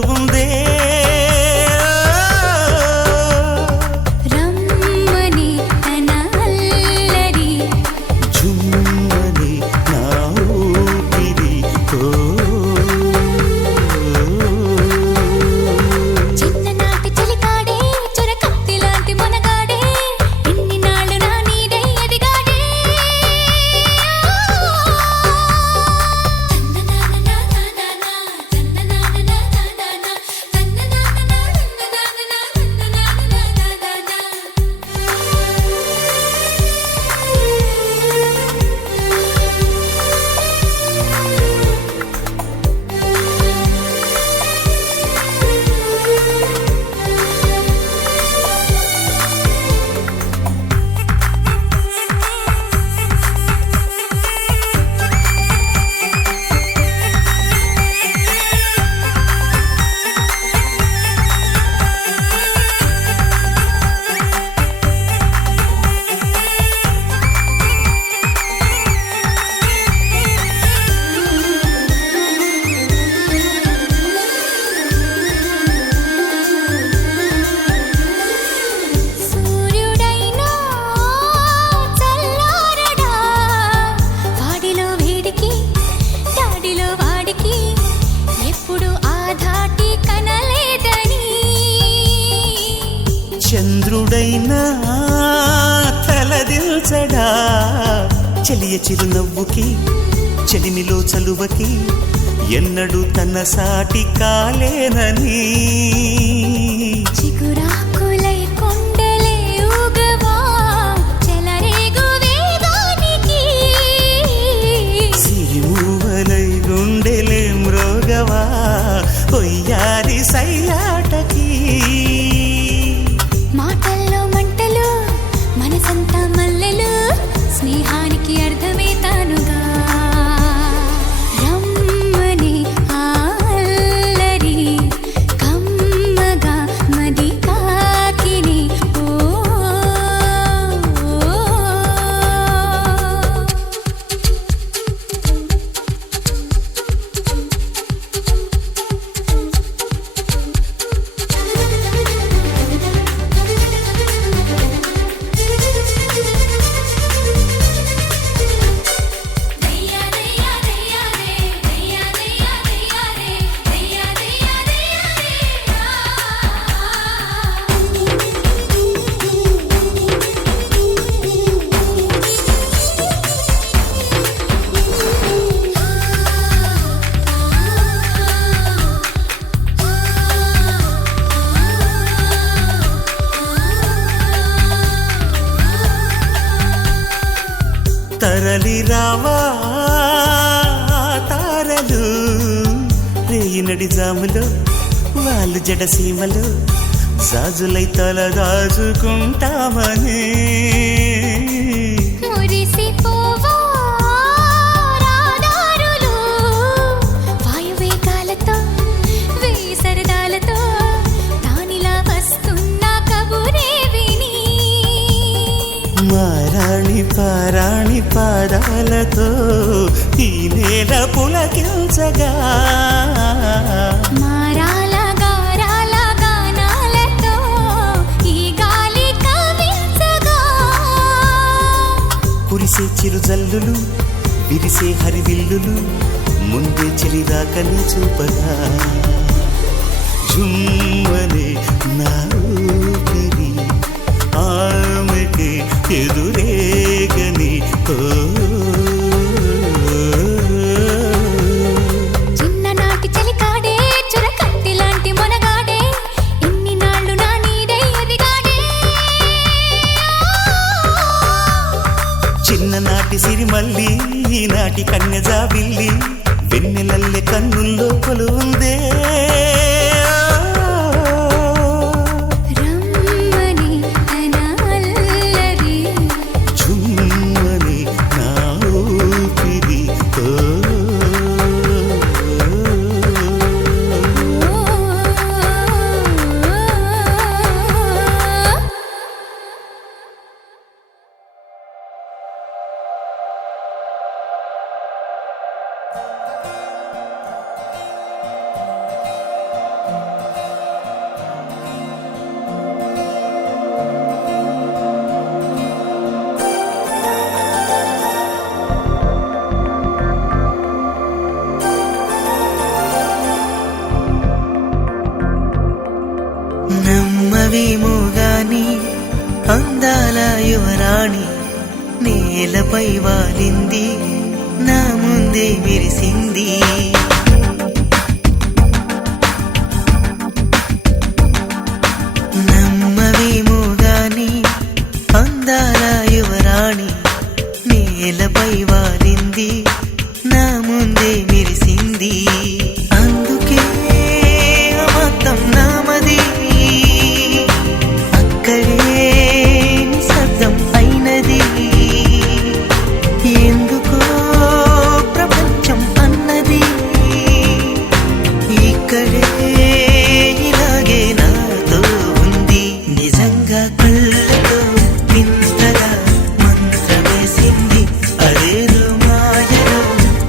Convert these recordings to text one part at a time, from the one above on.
కొలువుందే రమ్మని తన అల్లరి జుమ్మని నా ఊపిరి చిన్ననాటి చెలికాడే చొరకత్తి లాంటి మొనగాడే ఎన్ని నాళ్ళు నా నీడై ఎదిగాడే సూర్యుడైనా చల్లారడా వాడిలో వేడికి దాడిలో వాడికి ఎప్పుడు ఆ ధాటి కనలేదని చంద్రుడైనా తలదిల్చడా చెలియ చిరునవ్వుకి చెలిమిలో చలువకి ఎన్నడూ తన సాటి కాలేనని చిగురాకులై కొండలే ఊగవా చెలరేగు వేగానికి సిరిమూవలై గుండెలే మ్రోగవా ఒయ్యారి సయ్యాటకి మాటల్లో మంటలు మనసంతా మల్లెలు స్నేహానికి అర్థమే తానుగా రమ్మని ఆ అల్లరి కమ్మగా మది కాకిని తరలి రావా తారలు రేయినడి జాములు వాళ్ళు జడసీమలు జాజులై తల దాచుకుంటామని మురిసిపోవా రాదారులు వాయువేగాలతో వేయి సరదాలతో దానిలా వస్తున్న కబురే విని మారాణి పారాణి పాదాలతో ఈ నేల పులకించగా మారాల గారాల గానాలతో ఈ గాలి కవించగా కురిసే చిరుజల్లులు విరిసే హరివిల్లులు ముందే చెలిరాకని చూపగా జుమ్మనే నా ఊపిరి ఆమెకి ఎదురేగని చిన్ననాటి చలికాడే చురకత్తి లాంటి మొనగాడే ఎన్ని నాళ్ళు నా నీడై ఎదిగాడే చిన్ననాటి సిరిమల్లి ఈనాటి కన్యజాబిల్లి వెన్నెలల్లె కన్నుల్లో కొలువుందే రమ్మని తన అల్లరి జుమ్మని నా ఊపిరి ఓ నమ్మవేమో గాని అందాల యువరాణి నేలపై వాలింది నా ముందే మెరిసింది. నమ్మవేమో గాని అందాల యువరాణి నేలపై వాలింది నా ముందే మెరిసింది. అందుకే అమంతం నామది అక్కడే నిశ్శబ్దం అయినది. ఎందుకో ప్రపంచం అన్నది ఇక్కడే ఇలాగే నాతో ఉంది. నిజంగా కళ్ళతో వింతగా మంత్రమేసింది. అదేదో మాయలో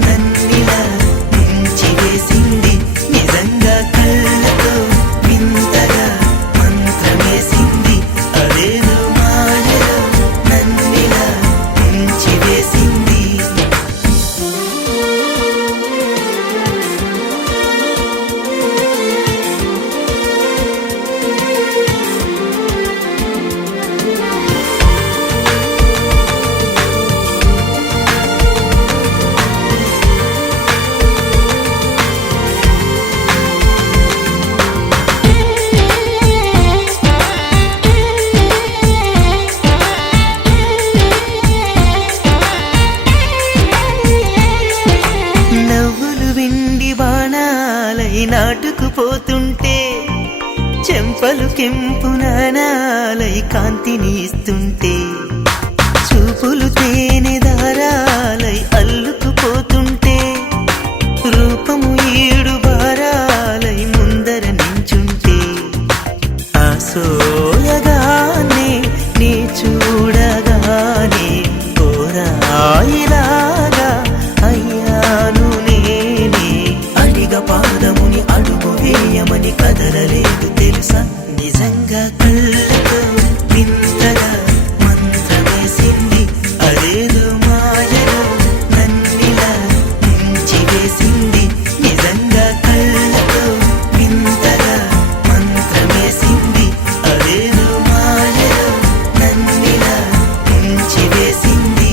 నన్నిలా ముంచివేసింది. నిజంగా కళ్ళతో వింతగా మంత్రమేసింది. అదేదో మాయలో నన్నిలా ముంచివేసింది. నవ్వులు వెండి బాణాలై నాటుకుపోతుంటే చెంపలు కెంపు నాణాలై కాంతిని ఇస్తుంటే చూపులు తేనె దారాలై అల్లుకుపోతుంటే రూపము ఏడు బారాలై ముందర నించుంటే ఆసోయగానే నీ చూడగానే కోరాయిలాగా అయ్యాను నేనే. అడిగ పాదముని అడుగు వేయమని కదలలేదు తెలుసా. నిజంగా కళ్ళతో వింతగా మంత్రమేసింది. అదేదో మాయలో నన్నిలా ముంచివేసింది. నిజంగా కళ్ళతో వింతగా మంత్రమేసింది. అదేదో మాయలో నన్నిలా ముంచివేసింది.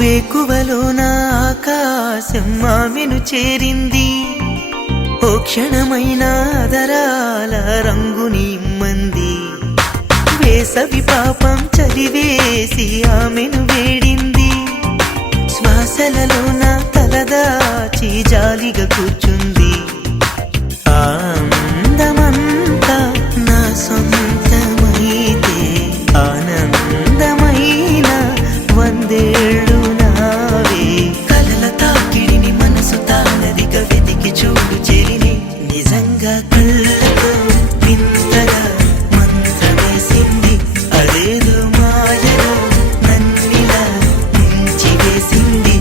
వేకువలో నా ఆకాశం ఆమెను చేరింది. ఓ క్షణమైన ఆదరాల రంగుని ఇమ్మంది. వేసవి పాపం చలివేసి ఆమెను వేడింది. శ్వాసలలో నా తలదాచి జాలిగా కూర్చుంది. ఆ అందమంతా నా సొంతమైతే ఆనందమైన వందేళ్ళు నావే. కలల తాకిడిని మనసు తానదిగా వెతికి చూడు చెలిని. నిజంగా కళ్ళతో వింతగా మంత్రమేసింది. అదేదో మాయలో నన్నిలా ముంచివేసింది.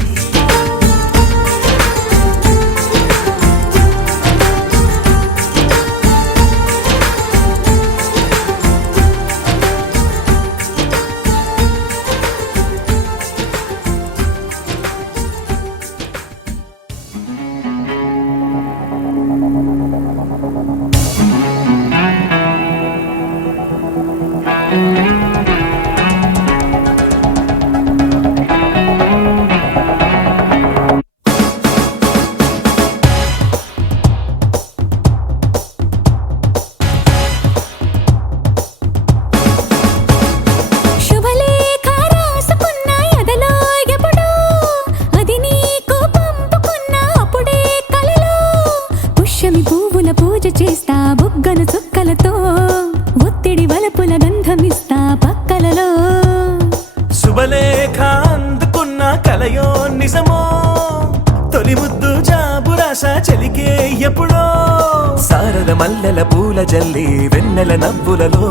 శుభలేఖ అందుకున్న కలయో నిజమో తొలి ముద్దు జాబురాశ చెలికే ఎప్పుడో శారద మల్లెల పూల జల్లి వెన్నెల నవ్వులలో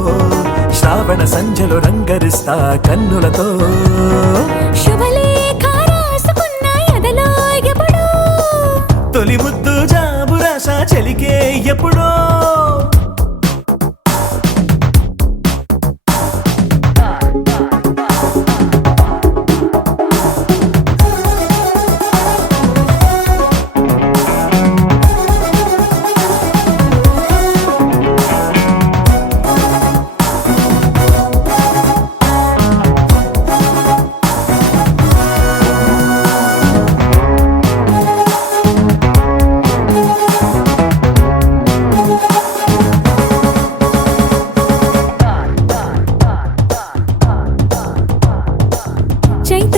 శ్రావణ సంధ్యలో రంగరిస్తా కన్నులతో శుభలేఖ రాసుకున్న ఎదలో ఎప్పుడో తొలి ముద్దు జాబురాశ చెలికే ఎప్పుడో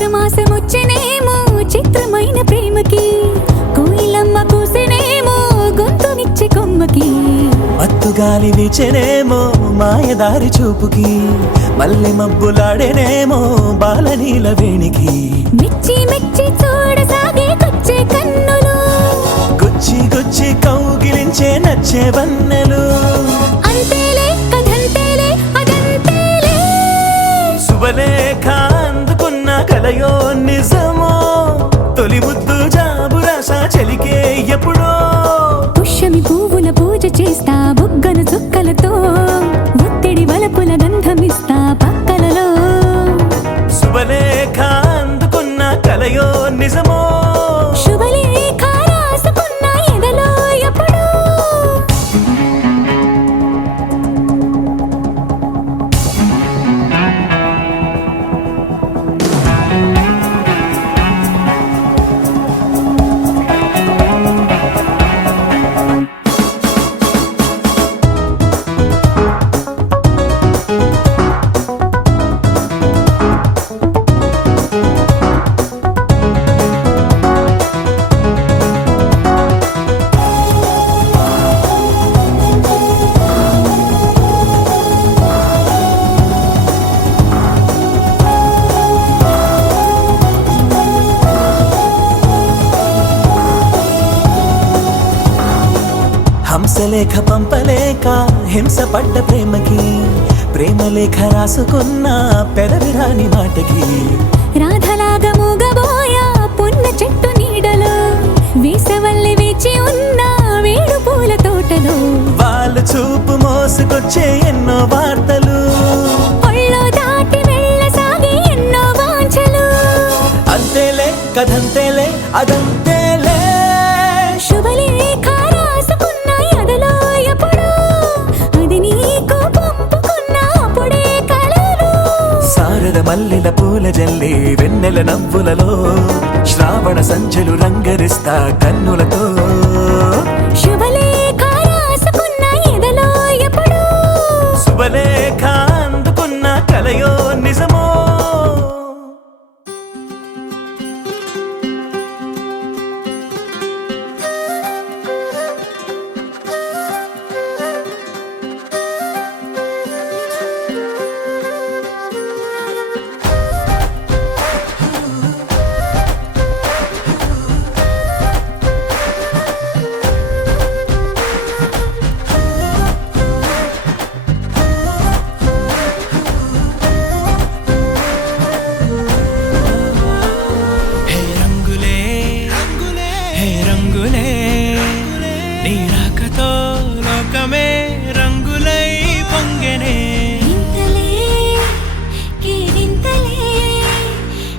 చైత్రమాసమొచ్చినేమో చిత్రమైన ప్రేమకి కోయిలమ్మ కూసెనేమో గొంతునిచ్చే కొమ్మకి మత్తు గాలి వీచెనేమో మాయదారి చూపుకి మల్లె మబ్బులాడేనేమో బాలనీల వేణికి మెచ్చి మెచ్చి చూడసాగే కొచ్చే కన్నులు గుచ్చి గుచ్చి కౌగిలించే నచ్చే వన్నెలు అంతేలే కథంతేలే అదంతేలే శుభలేఖ అందుకున్న కలయో నిజమో తొలి ముద్దు జాబురాశ చెలికే ఎప్పుడో పుష్యమి పువ్వుల పూజ చేస్తా బుగ్గన చుక్కలతో ఒత్తిడి వలపుల గంధమిస్తా పక్కలలో శుభలేఖ అందుకున్న కలయో నిజమో శుభలేఖ రాసుకున్న ఎదలో ఎప్పుడో హంసలేఖ పంపలేక హింస పడ్డ ప్రేమకి ప్రేమలేఖ రాసుకున్న పెదవిరాని మాటకి రాధలాగా మూగబోయా పున్న చెట్టు నీడలో వేసవల్లి వేచి ఉన్న వేడు పూల తోటలో వాళ్ళు చూపు మోసుకొచ్చే ఎన్నో వార్తలు ఒళ్ళో దాటి వెళ్ళసాగి ఎన్నో వాంఛలు అంతేలే కథంతేలే అదంతేలే శుభలేఖ రాసుకున్న ఎదలో ఎప్పుడో అది నీకు పంపుకున్న అప్పుడే కలలు శారద మల్లెల పూల జల్లి వెన్నెల నవ్వులలో శ్రావణ సంధ్యలు రంగరిస్తా కన్నులతో శుభలేఖ రాసుకున్న ఎదలో ఎప్పుడో శుభలేఖ అందుకున్న కలయో నిజమో హే రంగులే హే రంగులే నీ రాకతో లోకమే రంగులై పొంగెనే ఇంతలే కేరింతలే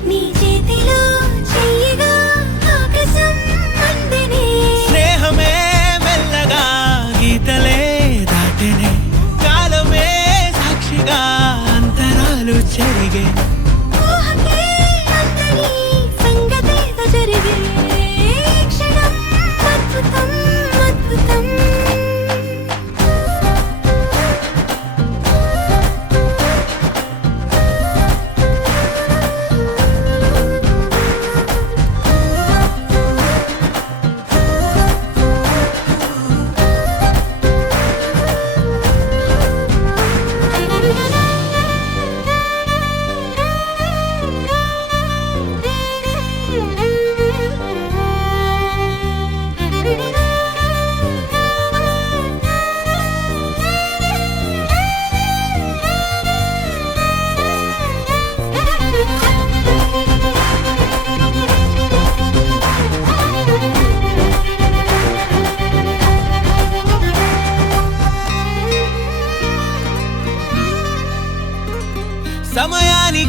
నీ చేతిలో చెయ్యగా ఆకాశం అందనే స్నేహమే మెల్లగా గీతలే దాటెనే కాలమే సాక్షిగా అంతరాలు చెరిగే ఊహకే అంతని సంగతేదో జరిగే క్షణం అద్భుతం అద్భుతం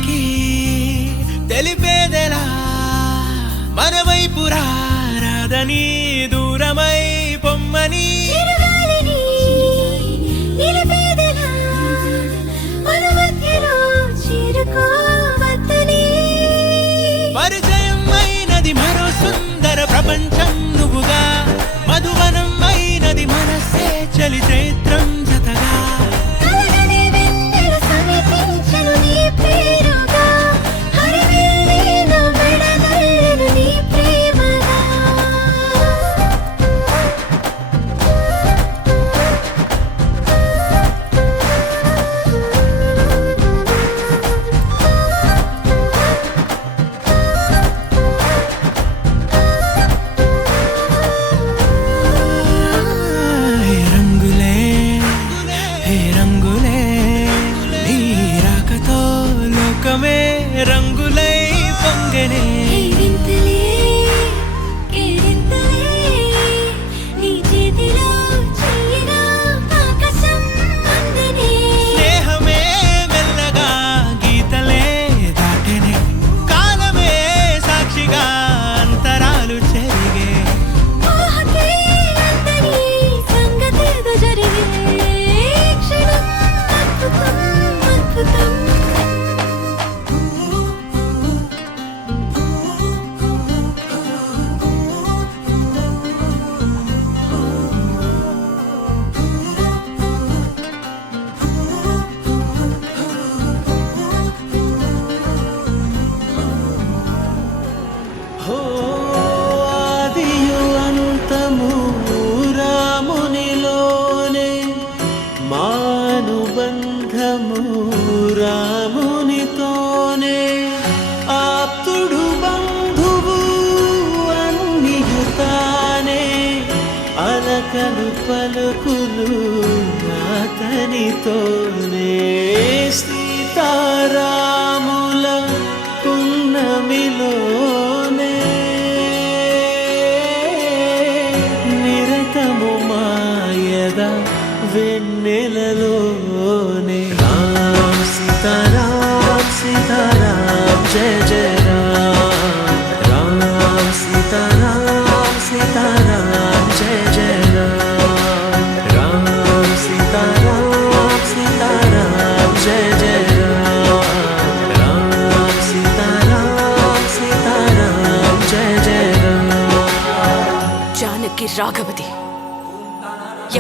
మనకి తెలిపేదెలా మన వైపు రాదని దూరమై పొమ్మని చిరుగాలిని నిలిపేదెలా మన మధ్యలో చేరుకోవద్దని పరిచయం అయినది మరో సుందర ప్రపంచం నువ్వుగా మధువనం అయినది మనసే చలి చైత్రం జతగా కలగని వెన్నెల సమీపించను నీ పేరుగా హరివిల్లే నా మెడదల్లెను నీ ప్రేమగా హే రంగులే నీ రాకతో లోకమే రంగులై పొంగనే వింతలే కేరింతలే నీ చేతిలో చెయ్యిగా ఆకాశం అందనే స్నేహమే మెల్లగా గీతలే దాటెనే కాలమే సాక్షిగా అంతరాలు చెరిగే ఊహకే అందని సంగతేదో జరిగే క్షణం అద్భుతం అద్భుతం హో ఆదియు అంతము రామునిలోనే మానుబంధము రామునితోనే ఆప్తుడు బంధువు అన్నియుతానే అలకలు పలుకులు అతనితోనే సీతారాముల పున్నమిలోనే నిరతము మాయద వెన్నెలలోనే రామ్ సీతారాం సీతారాం జయ జయ రామ్ రామ్ సీతారాం సీతారాం జయ జయ రామ్ రామ్ సీతారాం సీతారాం జయ జయ రామ్ రామ్ సీతారాం సీతారాం జయ జయ రామ్ జానకి రాఘవదే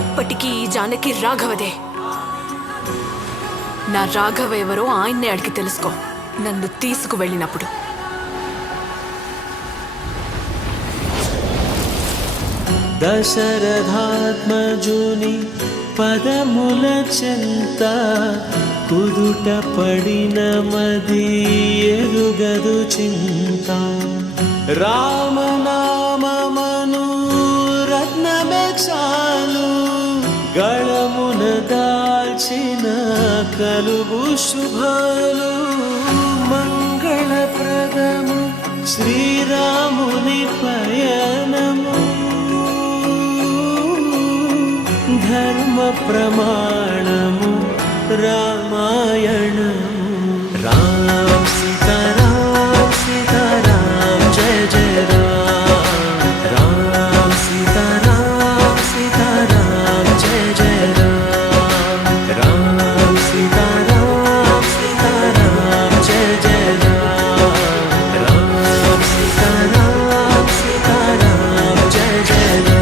ఎప్పటికీ ఈ జానకి రాఘవదే నా రాఘవ ఎవరో ఆయన్నే అడిగి తెలుసుకో నన్ను తీసుకువెళ్ళినప్పుడు దశరథాత్మజుని పదముల చెంత కుదుట పడిన మది ఎరుగదు చింత రామనామమను రత్నమే చాలు గళమున దాల్చిన కలుగు శుభాలు మంగళప్రదము శ్రీరాముని పయనము ధర్మ ప్రమాణము రామాయణము రామ్ సీతారాం సీతారాం జయ జయ రామ్ రామ్ సీతారాం సీతారాం జయ జయ రామ్ రామ్ సీతారాం సీతారాం జయ జయ రామ్ రామ్ సీతారాం సీతారాం జయ జయ రామ్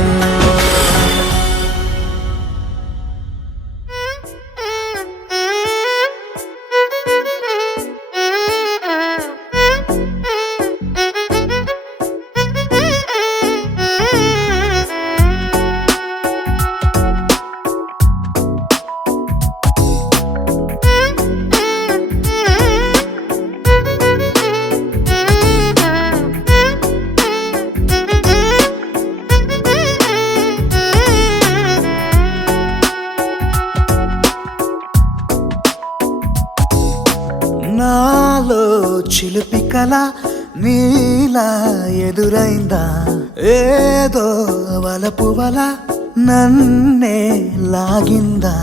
నాలో చిలిపి కల నీలా ఎదురైందా ఏదో వలపు వల నన్నే లాగిందా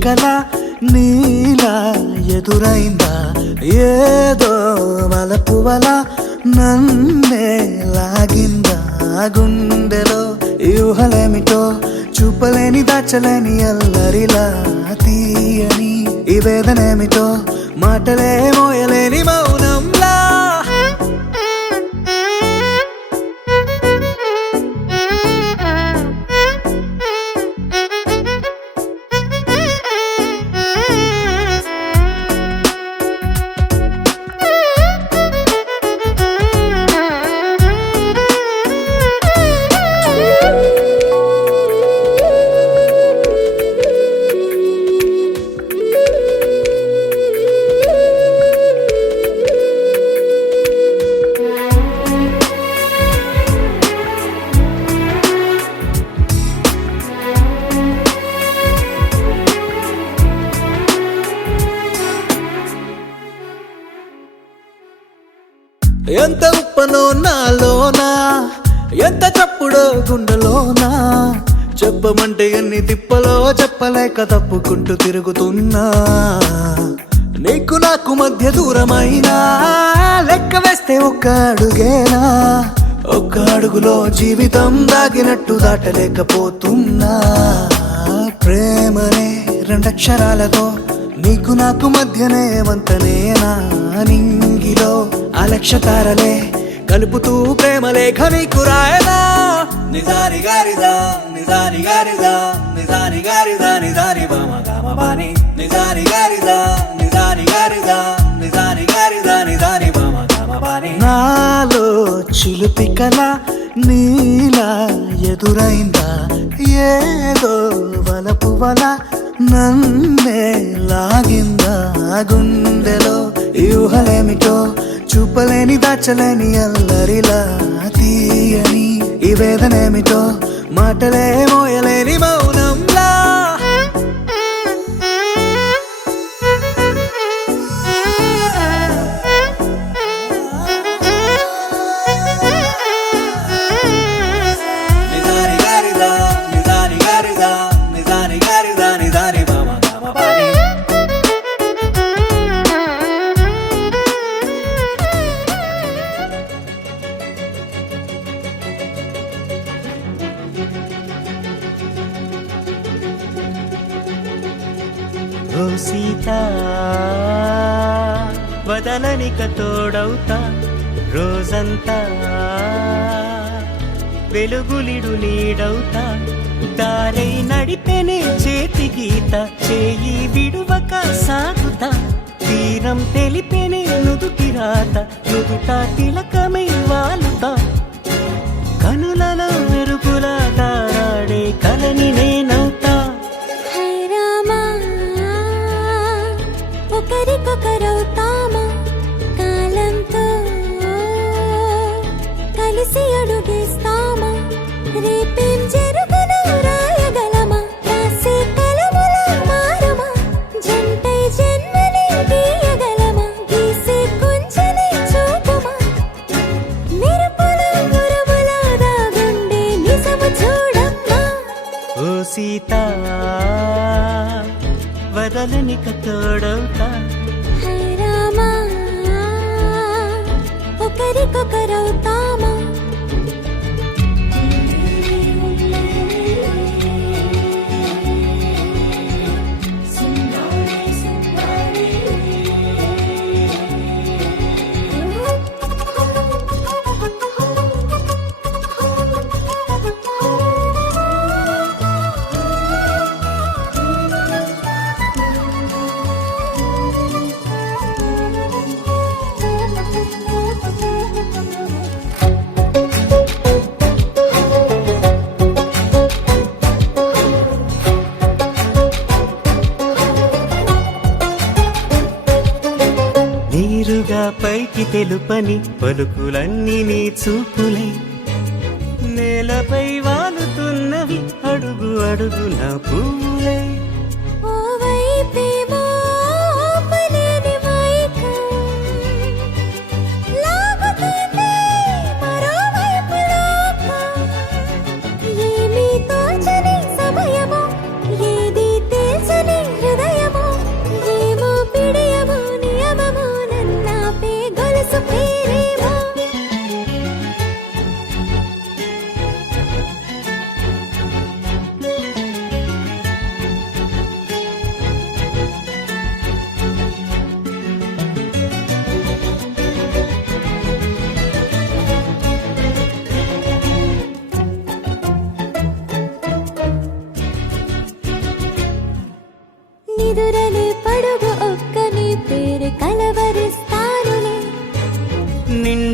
చిలిపికల నీలా ఎదురైందా ఏదో వలపువల నన్నే లాగిందా గుండెలో యూహలేమిటో చూపలేని దాచలేని అల్లరిలా తీయని ఈ వేదనేమిటో మాటలే మోయలేని మౌనంలా ఎంత ఉప్పనో నాలోనా ఎంత చప్పుడో గుండెలోనా చెప్పమంటే ఎన్ని తిప్పలో చెప్పలేక తప్పుకుంటూ తిరుగుతున్నా నీకు నాకు మధ్య దూరమైనా లెక్క వేస్తే ఒక్క అడుగేనా ఒక్క అడుగులో జీవితం దాగినట్టు దాటలేకపోతున్నా ప్రేమనే రెండక్షరాలతో నీకు నాకు మధ్యనే వంతనేనా నింగిలో అలక్షతారలే కలుపుతూ ప్రేమ లేఖ నీకు రాయనా నిజాని గారిజా నిజాని గారిజా నిజాని గారిజా నిజాని బామ గామబాని నిజాని గారిజా నిజాని గారిజా నిజాని గారిజా నిజాని బామ గామబాని నాలో చిలుపికల నీలా ఎదురైందా ఏదో వలపువల నన్నే లాగిందా గుండెలో యూహలేమిటో చూపలేని దాచలేని అల్లరిలా తీయని ఈ వేదనేమిటో మాటలే మోయలేని మౌనంలా నిజాని గారిజా నిజాని గారిజా నిజాని గారిజా నిజాని బామ గామబాని ఓ సీత వదలనిక తోడవుతా రోజంతా వెలుగులిడు నీడవుతా దారై నడిపెనే చేతి గీత చేయి విడువక సాగుతా తీరం తెలిపెనే నుదుటి రాత నుదుట తిలకమై వాలుతా కనులలో మెరుపులా తారాడే కలని నేనవుతా హై రామా ఒకరికొకరవుతామా కాలంతో కలిసి అడుగేస్తామా రేపేం జరుగునో రాయగలమా రాసే కలములా మారమా జంటై జన్మని గీయగలమా గీసే కొంచెనే చూపుమా మెరుపుల మురములా దాగుండే నిజము చూడమ్మా ఓ సీత వదలనిక తోడవుతా హై రామా ఒకరికొకరవుతామా నీరుగా పైకి తెలుపని పలుకులన్నీ నీ చూపులై నేలపై వాలుతున్నవి అడుగు అడుగున పూలై ఓ వైపేమో ఆపలేని మైకం లాగుతుంది మరోవైపు లోకం ఏమీ తోచని సమయమో ఏది తెలుసని హృదయం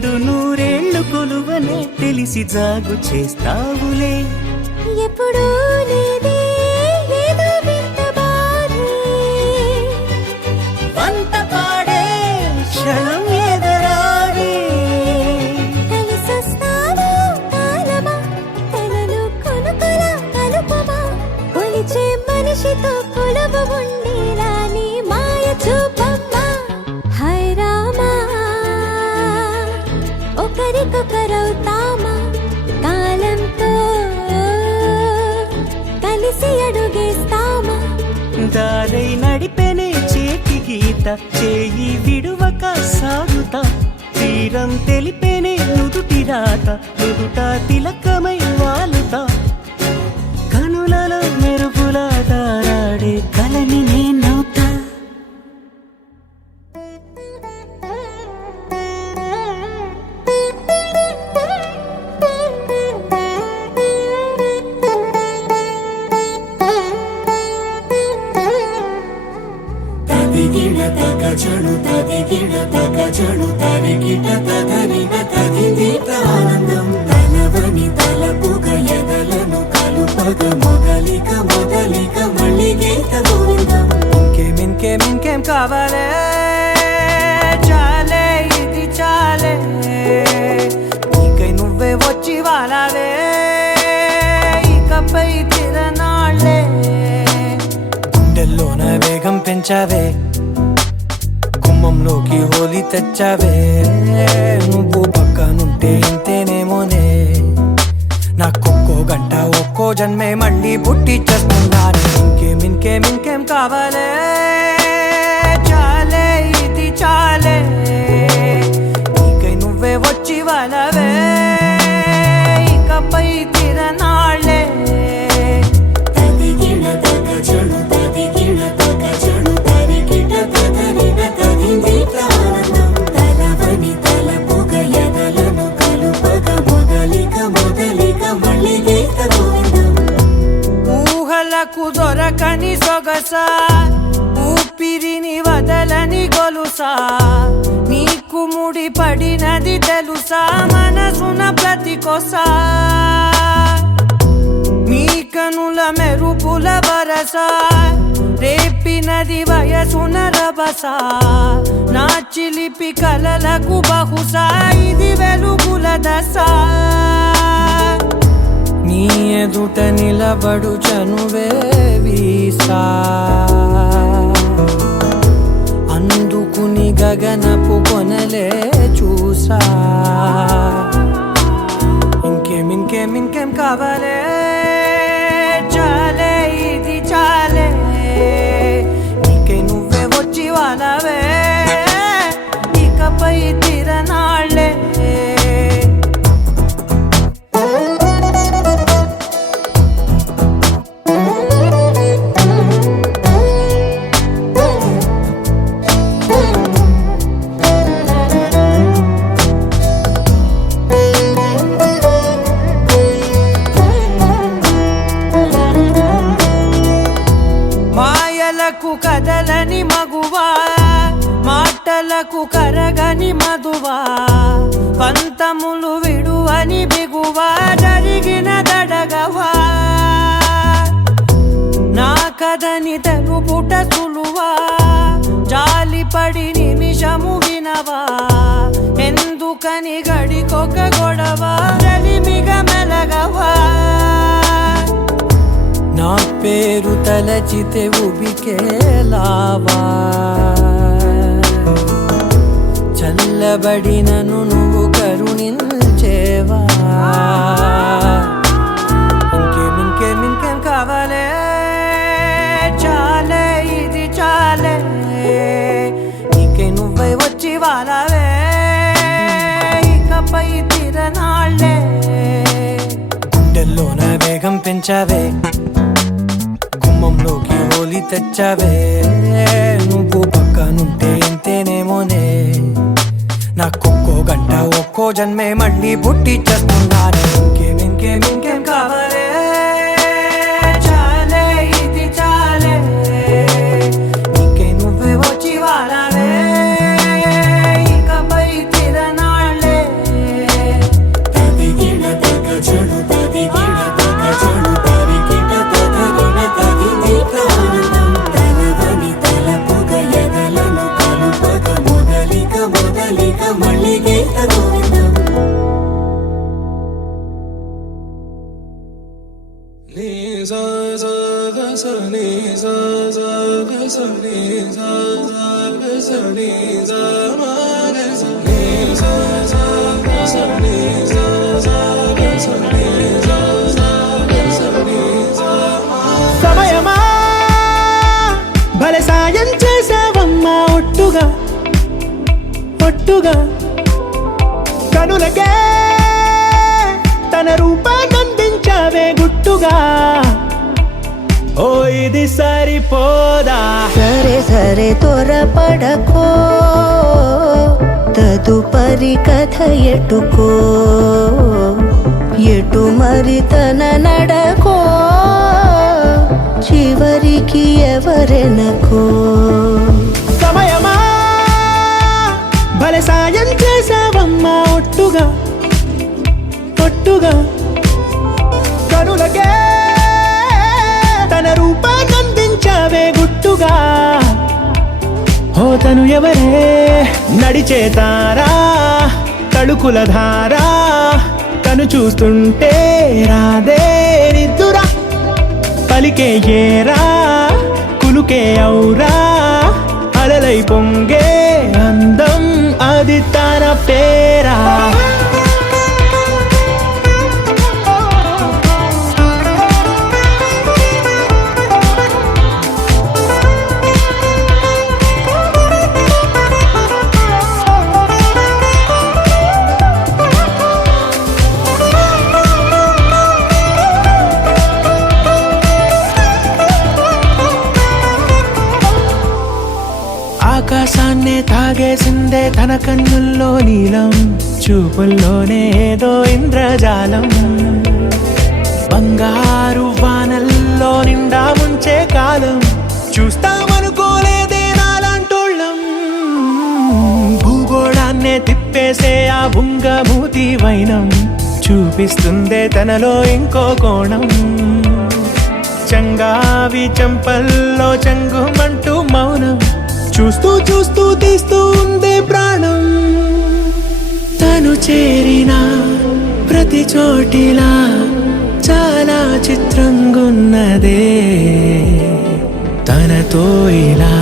నిండు నూరేళ్లు కొలువనే తెలిసి జాగు చేస్తావులే. ఎప్పుడూ లేదే ఏదో వింత బాధే, వంత పాడే క్షణం ఎదరాడే. కలిసొస్తావా కాలమా, తనలో కొనుకలా కలుపమా, కొలిచే మనిషితో కొలువ ఉండేలా నీ మాయ చూపమ్మా. హై రామా, ఒకరికొకరవుతామా, కాలంతో కలిసి అడుగేస్తామా. దారై నడిపెనే చేతి గీత, చేయి విడువక సాగుతా. తీరం తెలిపెనే నుదుటి రాత, నుదుట తిలకమై వాలుతా. కనులలో మెరుపులా తారాడే కలని నేనవుతా. తదిగిడ తగజడు తదిగిడ తగజడు తరిగిట తదరిన తదిదీత ఆనందం తలవని తలపుగ ఎదలను కలుపగ మొదలిక మొదలిక మళ్ళీ గీత గోవిందం. ఇంకేం కావాలే, చాలే ఇది చాలే, నీకై నువ్వే వచ్చి వాలావే, ఇకపై తిరనాళ్ళే. గుండెల్లోన వేగం పెంచావే, గుమ్మంలోకి హోలీ తెచ్చావే, నువ్వు పక్కనుంటే ఇంతేనేమోనే. నాకొక్కో గంట ఒక్కో జన్మే మళ్ళీ పుట్టి చేస్తున్నాను. ఇంకేం కావాలే, చాలే ఇది చాలే, నీకై నువ్వే వచ్చి వాళ్ళవే, ఇకపై తిరనాళ్ళే. తదిగిడ తగజడు తదిగిడ తగజడు తరిగిట తదరిన తదిదీత ఆనందం తలవని తలపుగ ఎదలను కలుపగ మొదలిక మొదలిక మళ్ళీ గీత గోవిందం. ఊహలకు దొరకని సొగసా, ఊపిరిని వదలని గొలుసా, నీకు ముడి పడినది తెలుసా, మనసున ప్రతి కొసా. నీ కనుల మెరుపుల వరస, రేపినది వయసున రభస, నా చిలిపి కలలకు బహుశా ఇది వెలుగుల దశ. నీ ఎదుట నిలబడు చనువే వీసా, అందుకుని గగనపు కొనలే చూసా. ఇంకేం కావాలే, చాలే ఇది చాలే, నీకై నువ్వే వచ్చి వాళ్ళవే, ఇకపై తిరనాళ్ళే. మాయలకు కదలని మగువా, మాటలకు కరగని మధువా, పంతములు విడువని బిగువా, జరిగిన దడగవా, నా కథని తెలుపుట సులువా, జాలిపడి నిమిషము వినవా, ఎందుకని గడికొక గొడవ, రలిమిగ మెలగవా. నా పేరు తలచితే ఉబికేలావా, చల్లబడినను నువ్వు కరుణించేవా. ఇంకేం కావాలే, చాలే ఇది చాలే, నీకై నువ్వై వచ్చి వాళ్ళవే, ఇకపై తిరనాళ్ళే. గుండెల్లోన వేగం పెంచావే, గుమ్మంలోకి హోలీ తెచ్చావే, నువ్వు పక్కనుంటే ఇంతేనేమోనే. నాకొక్కో గంట ఒక్కో జన్మే మళ్ళీ పుట్టి చేస్తున్నాను. ఇంకేం కావాలే, చాలే ఇది చాలే, నీకై నువ్వే వచ్చి వాళ్ళవే, ఇకపై తిరనాళ్ళే. సమయమా భలే సాయం చేసావమ్మా ఒట్టుగా ఒట్టుగా కనులకే తన రూపాన్నందించావే గుట్టుగా ఓ ఇది సరిపోదా సరే సరే త్వరపడకో తదుపరి కథ ఎటుకో ఎటు మరి తన నడకో చివరికి ఎవరెనకో సమయమా భలే సాయం చేసావమ్మా ఒట్టుగా ఒట్టుగా కనులకే తన రూపాన్నందించావే గుట్టుగా ఓ తను ఎవరే నడిచే తారా తడుకుల ధారా తను చూస్తుంటే రాదే నిద్దురా పలికే ఏరా కులుకే ఔరా అలలై పొంగే అందం అది తన పేరా ఆకాశాన్నే తాగేసిందే తన కన్నుల్లో నీలం చూపుల్లోనే ఏదో ఇంద్రజాలం బంగారు వానల్లో నిండా ముంచే కాలం చూస్తామనుకోలేదే నాలాంటోళ్ళం భూగోళాన్నే తిప్పేసే ఆ బుంగమూతి వైనం చూపిస్తుందే తనలో ఇంకో కోణం చంగావి చంపల్లో చంగుమంటూ మౌనం చూస్తూ చూస్తూ తీస్తూ ఉందే ప్రాణం తను చేరిన ప్రతి చోటిలా చాలా చిత్రంగున్నదే తనతో ఇలా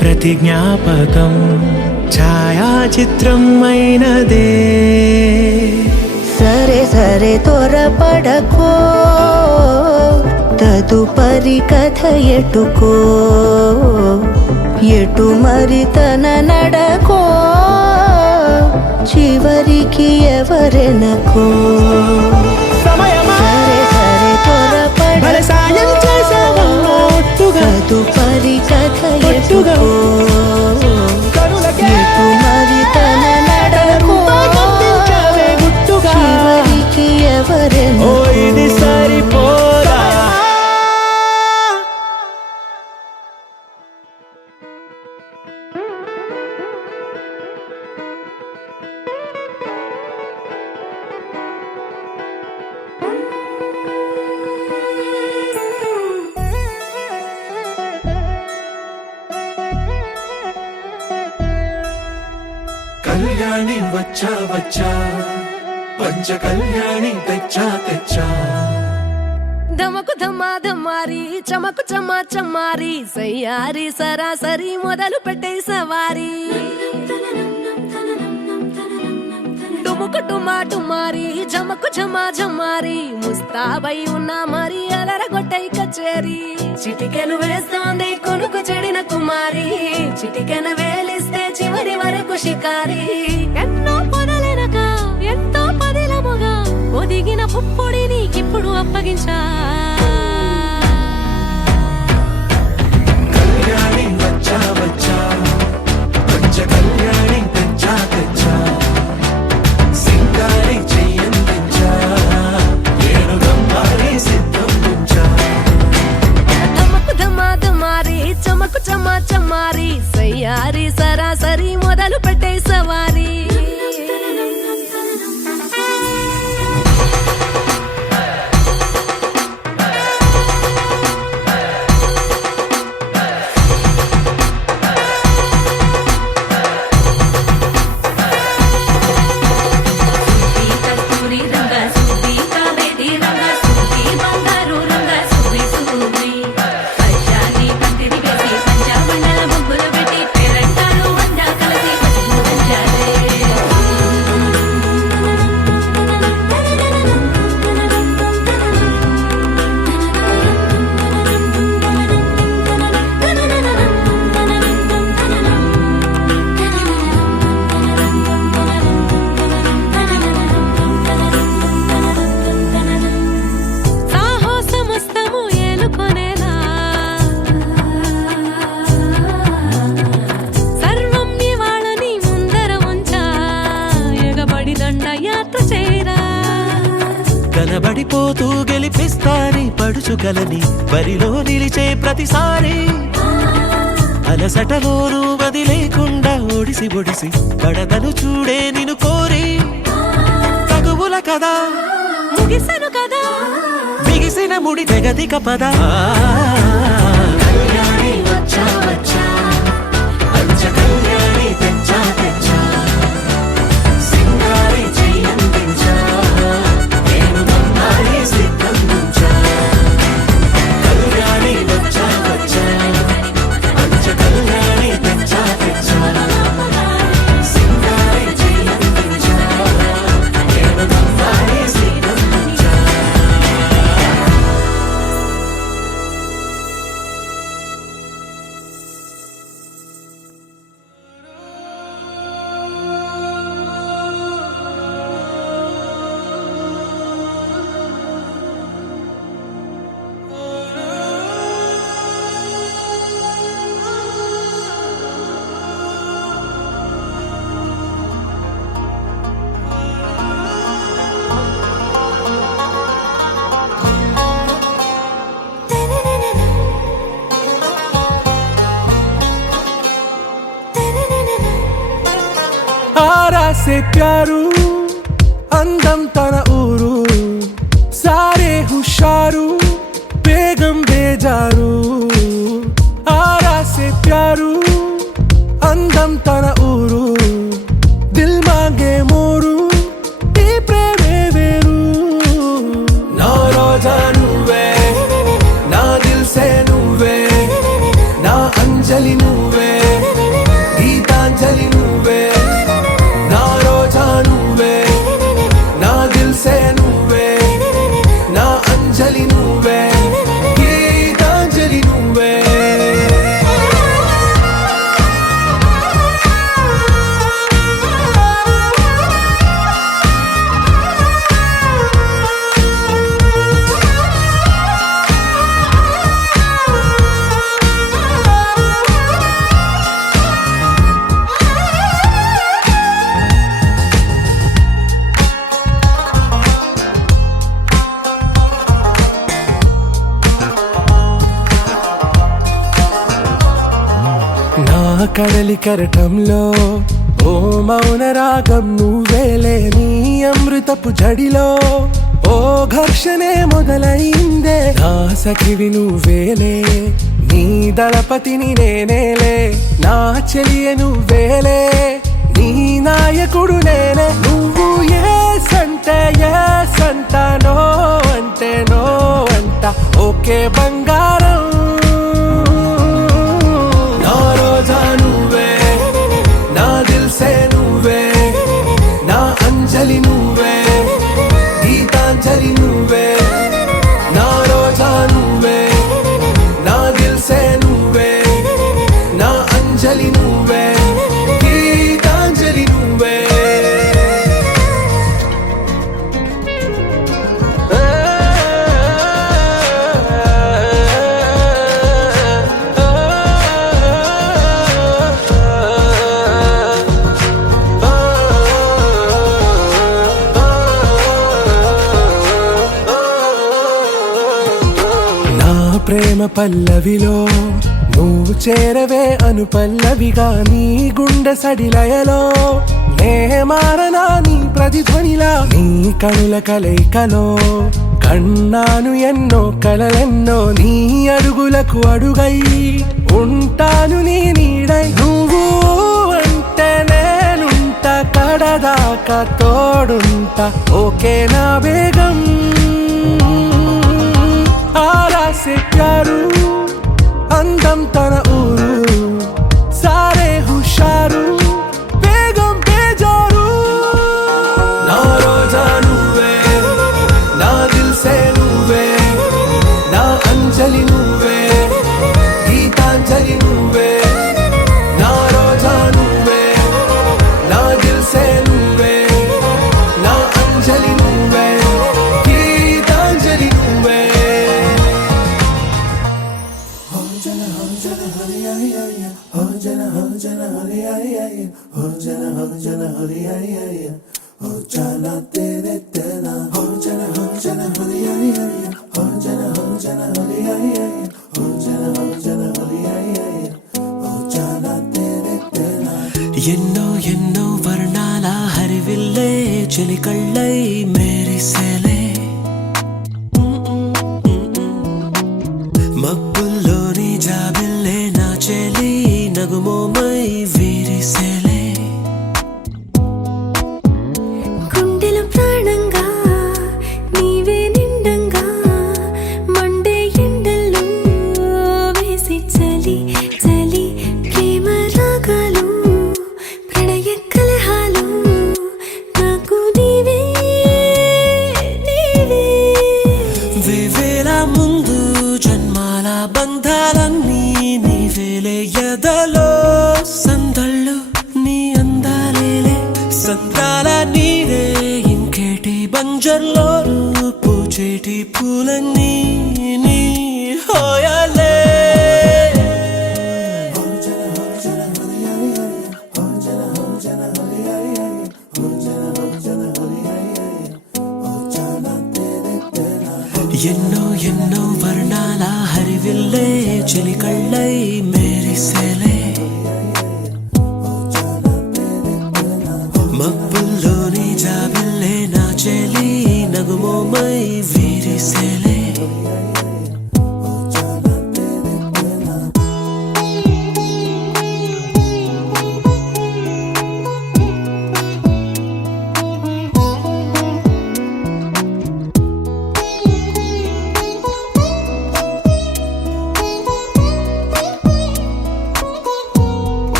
ప్రతి జ్ఞాపకం ఛాయాచిత్రం అయినదే సరే సరే త్వరపడకో తదుపరి కథ ఎటుకో ఎటు మరి తన నడకో చివరికి ఎవరెనకో సమయమా సరే సరే భలే సాయం చేసావమ్మా ఒట్టుగా తదుపరి కథ ఒట్టుగా ఎటుకో కనులకే ఎటు మరి తన నడకో రూపాన్నందించావే గుట్టుగా చివరికి ఓ ఎవరెనకో ఇది సరిపోదా కళ్యాణి వచ్చా వచ్చా పంచ కళ్యాణి తెచ్చా తెచ్చా ధమకు ధమా ధమారి చమకు చమా చమారి సయ్యారి సరాసరి మొదలు పెట్టే సవారి డుముకు టుమా టుమారి జమకు ఝమా ఝమారి ముస్తాబై ఉన్నా మరి అలరగొట్టై కచేరి చిటికెను వేస్తోంది కొనుకు చెడిన కుమారి చిటికెను వేలిస్తే చివరి వరకు షికారి ఎన్నో పొదలెనక ఎంతో పదిలముగా ఒదిగిన పుప్పొడి నీకిప్పుడు అప్పగించా కళ్యాణి వచ్చా వచ్చా పంచ కళ్యాణి తెచ్చా తెచ్చా సింగారి చెయ్యందించా ఏడు గమ్మారి సిద్ధం ఉంచా ధమకు ధమా ధమారి చమకు చమా చమారి సయ్యారి సరాసరి మొదలు పెట్టే సవారి కనబడిపోతూ గెలిపిస్తాని పడుచుకలని బరిలో నిలిచే ప్రతిసారి అలసటలోనూ వదిలేకుండా ఒడిసి ఒడిసి పడతను చూడే నిన్ను కోరి తగువుల కదా ముగిసెను కదా బిగిసిన ముడి తెగదిక పద కళ్యాణి వచ్చా వచ్చా పంచ కళ్యాణి తెచ్చా తెచ్చా సింగారి చెయ్యందించా నేను బంగారి సిద్ధందించా కళ్యాణి వచ్చా వచ్చా పంచ కళ్యాణి తెచ్చా తెచ్చా సింగారి చెయ్యందించా నేను బంగారి సిద్ధందించా ఆరాసే ప్యారు అందం తన ఊరు సారే హుషారు బేగం బేజారు ఆరాసే ప్యారు అందం తన ఊరు దిల్ మాంగే మోరు ఈ ప్రేమే వేరు నా రోజా నువ్వే నా దిల్ సే నువ్వే నా అంజలి నువ్వే గీతాంజలి నువ్వే నా రోజా నువ్వే నా దిల్ సే నువ్వే నా అంజలి నువ్వే గీతాంజలి నువ్వే నా కడలి కరటంలో ఓ మౌన రాగం నువ్వేలే నీ అమృతపు జడిలో ఓ ఘర్షణే మొదలైందే నా సఖివి నువ్వేలే నీ దళపతిని నేనేలే నా చెలియ నువ్వేలే నీ నాయకుడు నేనే నువ్వు ఏ సంట నో అంటే నో అంట ఓకే బంగారం నా రోజా నువ్వే నా దిల్ సే నువ్వే నా అంజలి నువ్వే గీతాంజలి నువ్వే నా రోజా నువ్వే నా దిల్ సే నువ్వే నా అంజలి నువ్వే గీతాంజలి నువ్వే ప్రేమ పల్లవిలో నువ్వు చేరవే అను పల్లవిగా నీ గుండె సడిలయలో నే మారనా నీ ప్రతిధ్వనిలా నీ కనుల కలయికలో కన్నాను ఎన్నో కలలెన్నో నీ అడుగులకు అడుగై ఉంటాను నీ నీడై నువ్వు అంటే నేనుంట కడదాకా తోడుంటా ఓకే నా బేగం ఆరాసే ప్యారు అందం తన ఊరు సారే హుషారు బేగం బేజారు నా రోజా నువ్వే నా దిల్ సే నువ్వే నా అంజలి నువ్వే గీతాంజలి నువ్వే నా రోజా నువ్వే నా దిల్ సే నువ్వే నా అంజలి నువ్వే గీతాంజలి నువ్వే हो जाना तेरे तेरा हो जाना ఎన్నో ఎన్నో వర్ణాల హరివిల్లే చెలికళ్ళై మేరిసేలే మబ్బుల్లోని జాబిల్లే నా చెలి నగుమోమై వీరిసేలే గుండెల ప్రాణంగా నీవే నిండంగా మండే ఎండల్లో వేసి చలి చలి ప్రేమ రాగాలు ప్రణయ కలహాలు నాకు నీవే నీవే వేవేల ముందు జన్మాల బంధాలన్నీ నీవేలే ఎదలో సందళ్ళు నీ అందాలేలే సంద్రాల నీరే ఇంకేటి బంజర్లో పూచేటి పూలన్నీ నీ హోయాలే ఎన్నో ఎన్నో వర్ణాల హరివిల్లే చెలికళ్ళై మేరిసేలే మబ్బుల్లోని జాబిల్లే నా చెలి నగుమోమై వీరిసేలే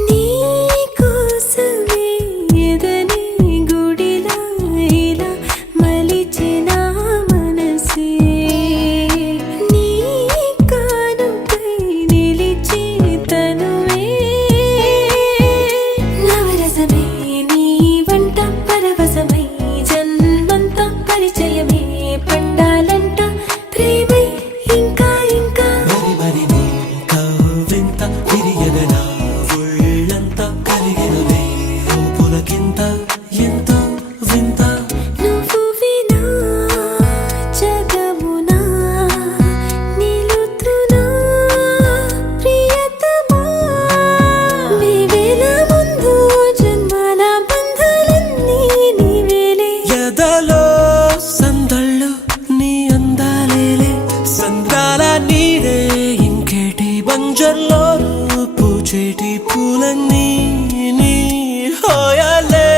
నీ కోసమే ఎదనే గుడిలా ఇలా మలిచిన మనసే నీ కానుకై నిలిచి తనువే నవరసమే నీ వంట పరవశమై జన్మంతా పరిచయమే పండాలంట ప్రేమై ఇంకా ఇంకా మరి మరి నీ కవ్వింత తిరియగనా ఒళ్ళంతా కలిగినవే పులకింత ఎంత వింత నువ్వు వినా జగమునా నిలుతునా ప్రియతమా వేవేల ముందు జన్మాల బంధాలన్నీ నీవేలే ఎదలో సందళ్ళు నీ అందాలేలే సంద్రాల నీరే ఇంకేటి బంజర్లో పూచేటి పూలన్నీ నీ హోయాలే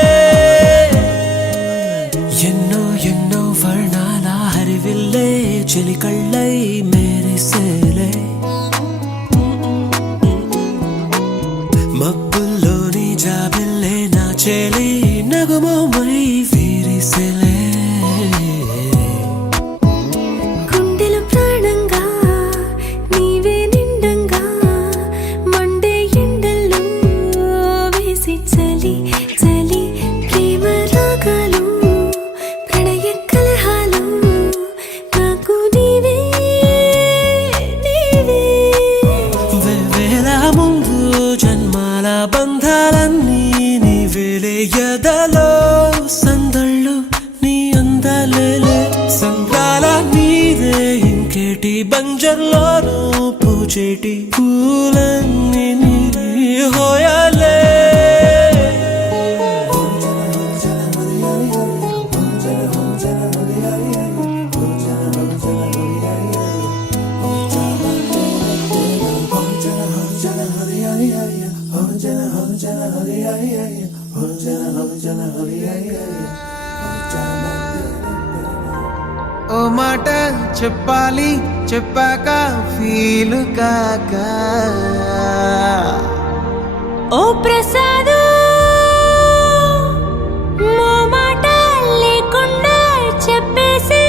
ఎన్నో ఎన్నో వర్ణాల హరివిల్లే చెలికళ్ళై మేరిసేలే మబ్బుల్లోని జాబిల్లే నా చెలి నగుమోమై వీరిసేలే గుండెల ప్రాణంగా నీవే నిండంగా మండే ఎండల్లో వేసి చలి చలి ప్రేమ రాగాలు ప్రణయ కలహాలు నాకు నీవే నీవే వేవేల ముందు జన్మాల బంధాలన్నీ నీవేలే ఎదలో సందళ్ళు నీ అందాలేలే సంద్రాల నీరే ఇంకేటి బంజర్లోనూ పూచేటి పూలన్నీ నీ హోయాలే ఓ మాట చెప్పాలి చెప్పాక ఫీల్ కాక ఓ ప్రసాదు మో మాట లేకుండా చెప్పేసి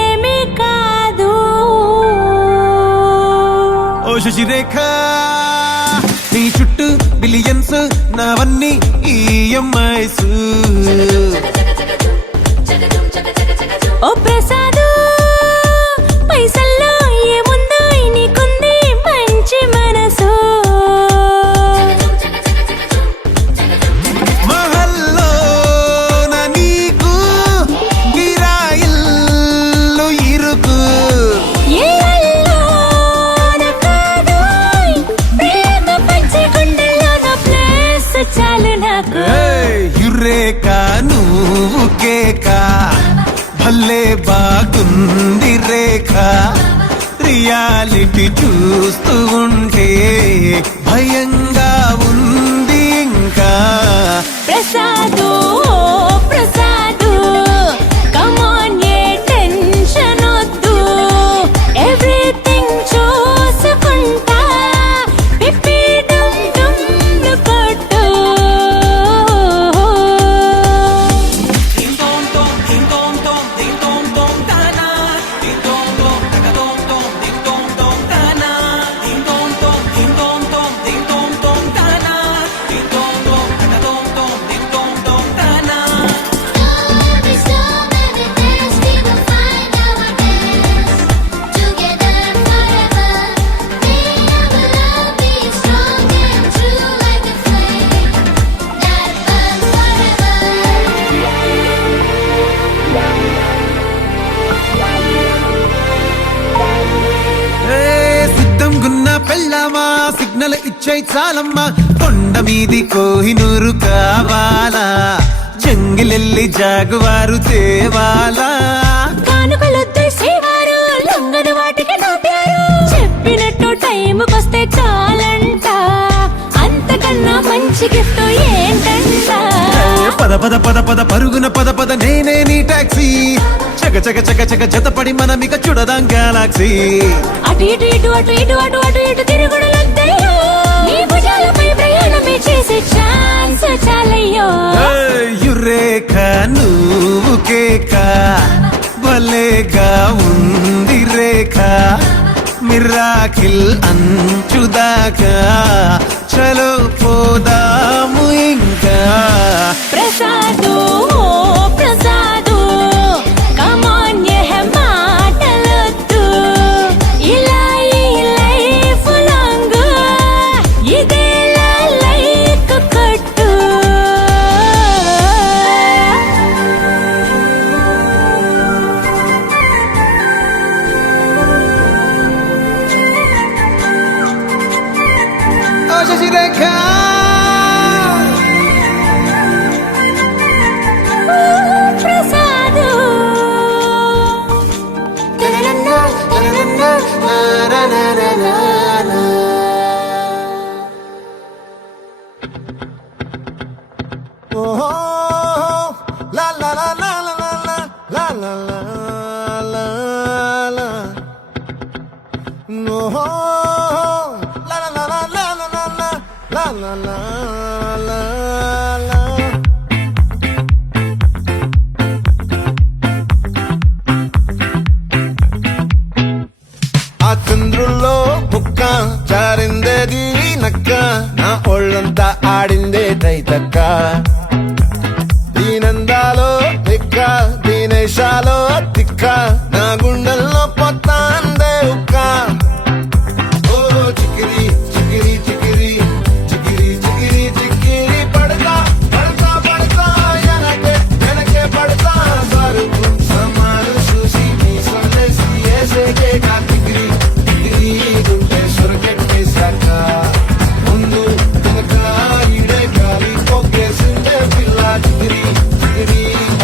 ఏమీ కాదు ఓ శశిరేఖ నీ చుట్టూ బిలియన్స్ నావన్నీ ఈఎంఐస్ ఓ ప్రసాదు పైసల్లో ఏముందో నీకుంది మంచి మనసు మహల్లో నా నీకు గిరాయిల్ నువ్వు కేక భలే బాగుంది రేఖ రియాలిటీ చూస్తూ ఉంటే భయంగా ఉంది ఇంకా ప్రసాదు ప్రసాదు కమాన్ ఏ టెన్షన్ వద్దు ఎవ్రీథింగ్ చూసుకుంటా పిప్పి డమ్ డమ్ కొట్టు Ding dong dong, ding dong dong, ding dong dong tana. Ding dong dong, taka dong dong, ding dong dong tana. Ding dong dong, ding dong dong, ding dong dong tana. Ding dong dong, taka dong dong, ding dong dong tana. Every storm, every test, we will find our best. Together forever, may our love be strong and true like a flame that burns forever. సిద్ధం గున్న పెళ్ళామా signal ఇచ్చే చాలమ్మా కొండ మీది కోహినూరు కావాలా జంగిలెల్లి జాగువారు తేవాలా కానుకలొద్దు సేవారు లొంగని వాటికి నాట్యారు చెప్పినట్టు టైంకొస్తే చాలంట అంతకన్నా మంచి గిఫ్ట్ ఏంటంట పద పద పద పద పరుగున పద పద నేనే నీ టాక్సీ చక చక చక చక జతపడి మనమిక చూడదాం గెలాక్సీ అటు ఇటు ఇటు అటు ఇటు అటు అటు ఇటు తిరుగుడులొద్దయ్యో నీ భుజాలపై ప్రయాణమే చేసే ఛాన్స్ చాలయ్యో యురేఖ నువ్వు కేక భలేగా ఉంది రేఖ మిరాకిల్ అంచుదాకా చలో పోదాము ఇంకా ప్రసాదు ప్రసాదు కమాన్ ఏ మాటలొద్దు ఇలా ఈ లైఫ్ లాంగ్ ఇదేలా లైక్ కొట్టు ఓ Sasirekha Prasad La la la la la la la la la la la. No, la la la la la la la la la la la la. ఆ చంద్రుల్లో ముక్క జారిందేది నక్క నా ఒళ్ళంతా ఆడిందే తైతక్క దీనందాలో తిక్క దీనేశాలో తిక్క నా గుండెల్లో పొత్తాందే ఉక్క ఓ చికిరి చికిరి చికిరి చికిరి చికిరి చికిరి పడతా పడతా పడతా వెనకే వెనకే పడతా సరుకు సమాలు చూసి నీ సొల్లేసి ఏసేకే కా చికిరి చికిరి గుంటే సొరకెట్టేశాక ముందు వెనక ఈడే గాలి పొగేసిందే పిల్ల చికిరి చికిరి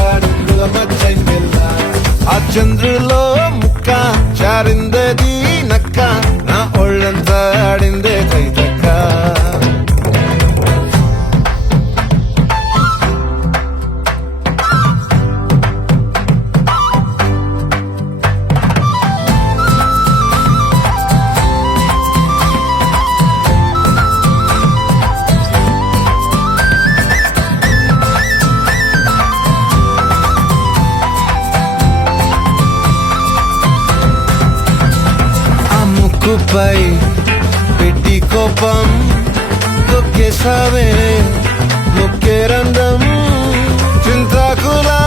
ఆడుగుల మచ్చై పిల్ల ఆ చంద్రులో ముక్క జారిందది నక్క నా ఒళ్ళంతా ఆడిందే తైతక్క ఆ ముక్కుపై పెట్టి కోపం తొక్కేసావే ముక్కే రంధ్రం చింతాకులా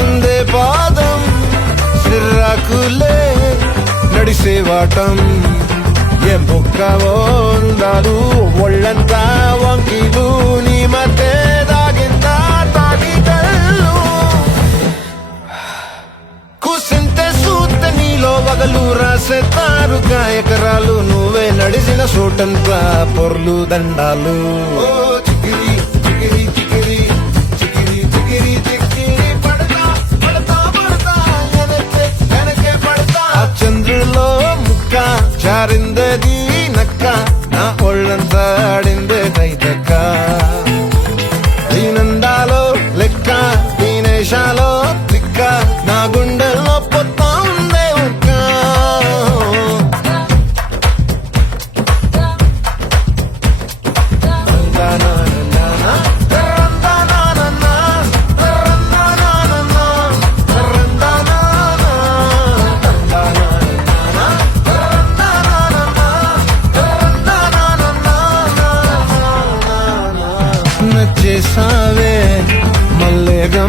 ఉందే పాదం సిర్రాకులే నడిసేవాటం ఏ బొక్కవో ఉందాలు ఒళ్ళంతా వంకిలు నీ మధ్య దాగిందా తాగిదల్లు కూసింతే సూత నీలో వగలు రాసేతారుగా ఎకరాలు నువ్వే నడిసిన చోటంతా పొర్లు దండాలు ఓ చికిరి చికిరి చికిరి చికిరి చికిరి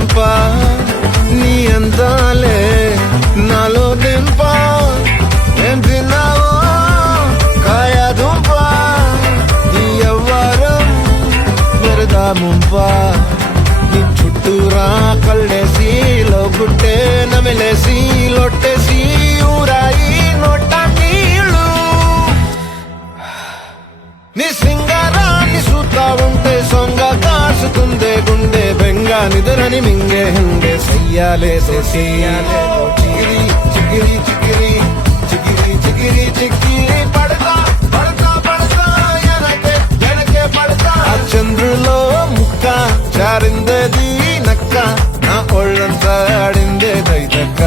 చంప నీ అందాలే నాలో దింప ఏం తిన్నావో కాయ దుంప నీ ఎవ్వరం మెరదా ముంప నీ చుట్టూరా కళ్ళేసి లోగుట్టే నమిలేసి లొట్టేసి ఊరాయి నోట నీళ్ళు నీ సింగారాన్ని చూస్తా ఉంటే సొంగ కాసుకుందే గుండె బెంగ నిద్రని మింగే హంగే సయ్యాలే సయ్యాలే చిగిరి చిగిరి చిగిరి చిగిరి చిగిరి చిగిరి పడతా పడతా పడతా ఎనకే ఎనకే పడతా ఆ చంద్రులో ముక్క జారిందేది నక్క నా ఒళ్ళంతా ఆడిందే దైదక్క